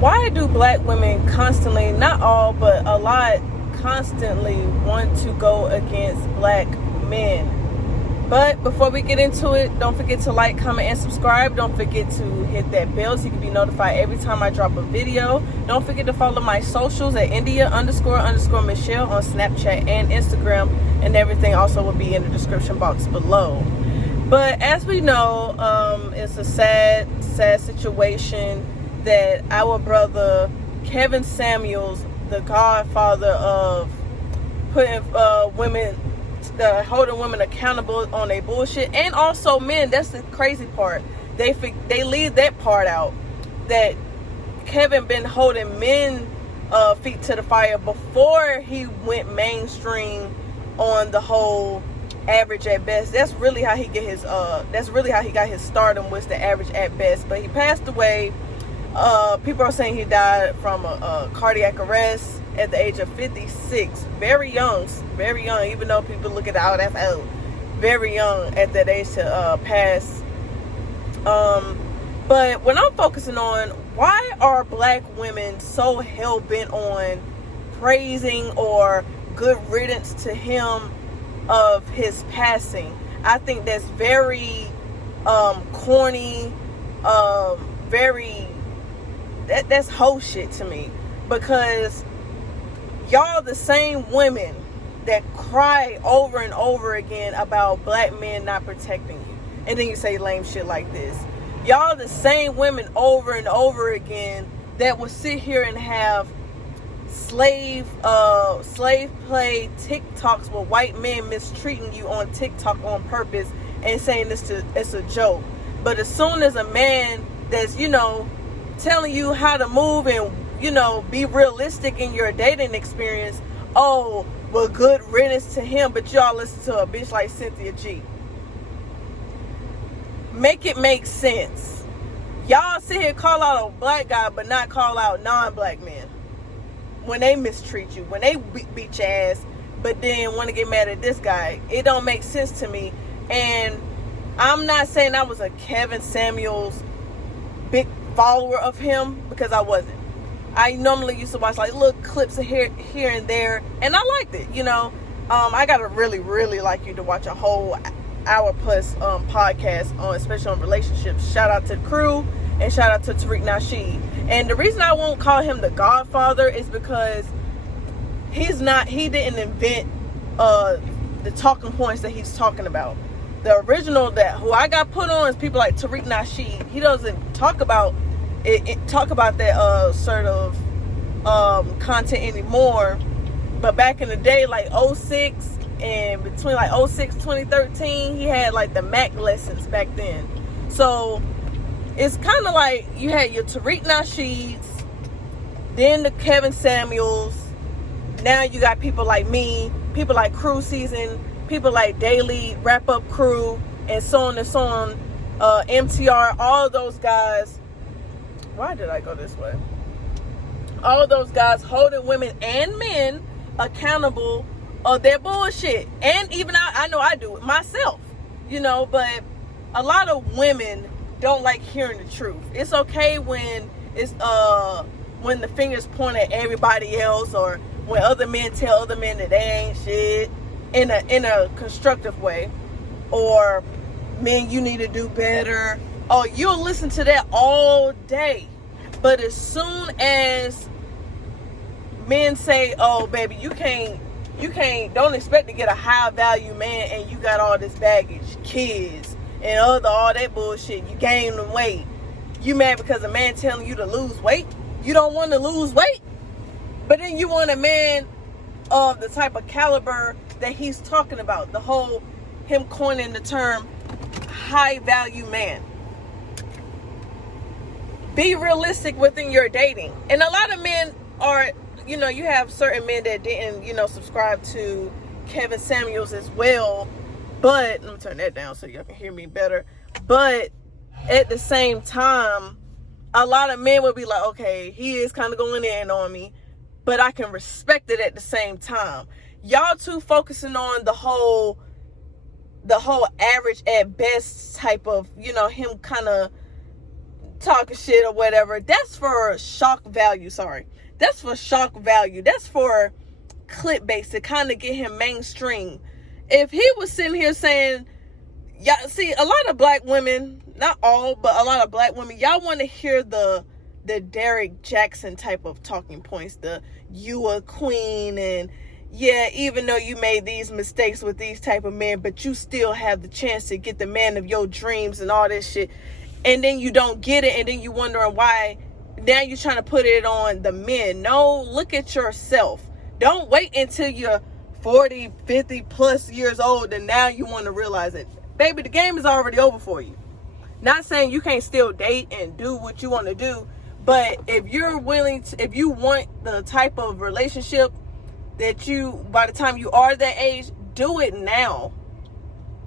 Why do black women constantly, not all, but a lot, constantly want to go against black men? But before we get into it, don't forget to like, comment, and subscribe. Don't forget to hit that bell so you can be notified every time I drop a video. Don't forget to follow my socials at India__Michelle on Snapchat and Instagram, and everything also will be in the description box below. But as we know, it's a sad situation that our brother Kevin Samuels, the godfather of putting holding women accountable on their bullshit, and also men. That's the crazy part. They leave that part out, that Kevin been holding men feet to the fire before he went mainstream on the whole average at best. That's really how he got his stardom, was the average at best. But he passed away. People are saying he died from a cardiac arrest at the age of 56. Very young, even though people look at it, oh, that's old. Very young at that age to pass. But when I'm focusing on, why are black women so hell-bent on praising or good riddance to him of his passing? I think that's very corny, that's whole shit to me, because y'all the same women that cry over and over again about black men not protecting you, and then you say lame shit like this. Y'all the same women over and over again that will sit here and have slave play TikToks with white men mistreating you on TikTok on purpose and saying it's a joke. But as soon as a man that's, telling you how to move and, be realistic in your dating experience, oh, well, good riddance to him, but y'all listen to a bitch like Cynthia G. Make it make sense. Y'all sit here call out a black guy but not call out non-black men when they mistreat you, when they beat your ass, but then want to get mad at this guy. It don't make sense to me. And I'm not saying I was a Kevin Samuels big follower of him, because I wasn't. I normally used to watch like little clips of here and there, and I liked it. I gotta really like you to watch a whole hour plus podcast on, especially on relationships. Shout out to the crew and shout out to Tariq Nasheed. And the reason I won't call him the godfather is because he didn't invent the talking points that he's talking about. The original who I got put on is people like Tariq Nasheed. He doesn't talk about that sort of content anymore. But back in the day, like 06 and between like 06 2013, he had like the Mac lessons back then. So it's kind of like you had your Tariq Nasheeds, then the Kevin Samuels. Now you got people like me, people like Crew Season, people like Daily Wrap Up Crew, and so on and so on. MTR, all those guys. Why did I go this way? All those guys holding women and men accountable of their bullshit. And even I know I do it myself, but a lot of women don't like hearing the truth. It's okay when it's when the fingers point at everybody else, or when other men tell other men that they ain't shit in a constructive way, or men, you need to do better. Oh, you'll listen to that all day. But as soon as men say, oh, baby, you can't, don't expect to get a high value man and you got all this baggage, kids, and all that bullshit, you gain the weight. You mad because a man telling you to lose weight? You don't want to lose weight? But then you want a man of the type of caliber that he's talking about. Him coining the term high value man. Be realistic within your dating. And a lot of men are, you have certain men that didn't, subscribe to Kevin Samuels as well. But, let me turn that down so y'all can hear me better. But at the same time, a lot of men will be like, okay, he is kind of going in on me, but I can respect it at the same time. Y'all too focusing on the whole average at best type of, him kind of talking shit or whatever, that's for shock value. Sorry. That's for shock value. That's for clickbait to kind of get him mainstream. If he was sitting here saying, y'all see, a lot of black women, not all, but a lot of black women, y'all want to hear the Derek Jackson type of talking points, the you a queen, and yeah, even though you made these mistakes with these type of men, but you still have the chance to get the man of your dreams and all this shit. And then you don't get it, and then you wondering why. Now you're trying to put it on the men. No, look at yourself. Don't wait until you're 40, 50 plus years old and now you want to realize it. Baby, the game is already over for you. Not saying you can't still date and do what you want to do, but if you're willing to, if you want the type of relationship that you, by the time you are that age, do it now.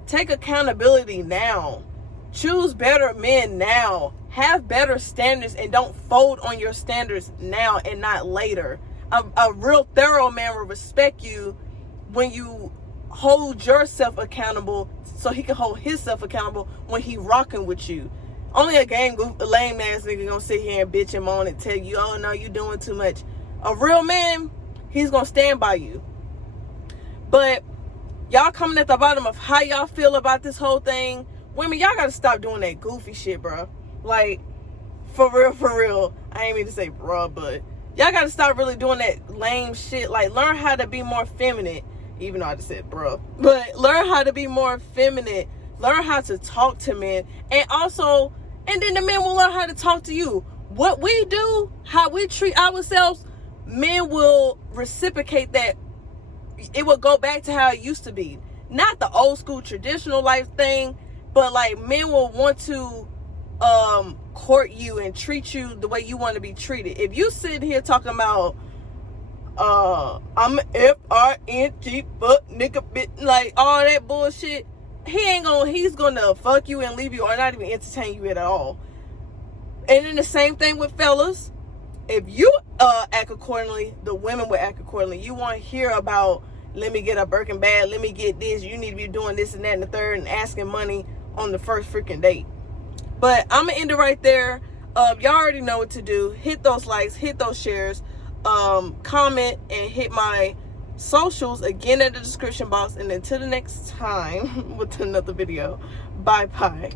Take accountability now. Choose better men now. Have better standards and don't fold on your standards now and not later. A real thorough man will respect you when you hold yourself accountable so he can hold himself accountable when he rocking with you. Only a lame ass nigga gonna sit here and bitch and moan and tell you, oh no, you doing too much. A real man, he's gonna stand by you. But y'all coming at the bottom of how y'all feel about this whole thing. Women, y'all gotta stop doing that goofy shit, bro. Like, for real. I ain't mean to say bruh, but y'all gotta stop really doing that lame shit. Like, learn how to be more feminine. Even though I just said bruh. But learn how to be more feminine. Learn how to talk to men. And also, and then the men will learn how to talk to you. What we do, how we treat ourselves, men will reciprocate that. It will go back to how it used to be. Not the old school traditional life thing, but like men will want to court you and treat you the way you want to be treated. If you sit here talking about I'm a FRNG fuck nigga bitch, like all that bullshit, he's gonna fuck you and leave you or not even entertain you at all. And then the same thing with fellas. If you act accordingly, the women will act accordingly. You want to hear about, let me get a Birkin bag, let me get this, you need to be doing this and that and the third, and asking money on the first freaking date. But I'm gonna end it right there. Y'all already know what to do. Hit those likes, hit those shares, comment, and hit my socials again in the description box. And until the next time with another video, bye bye.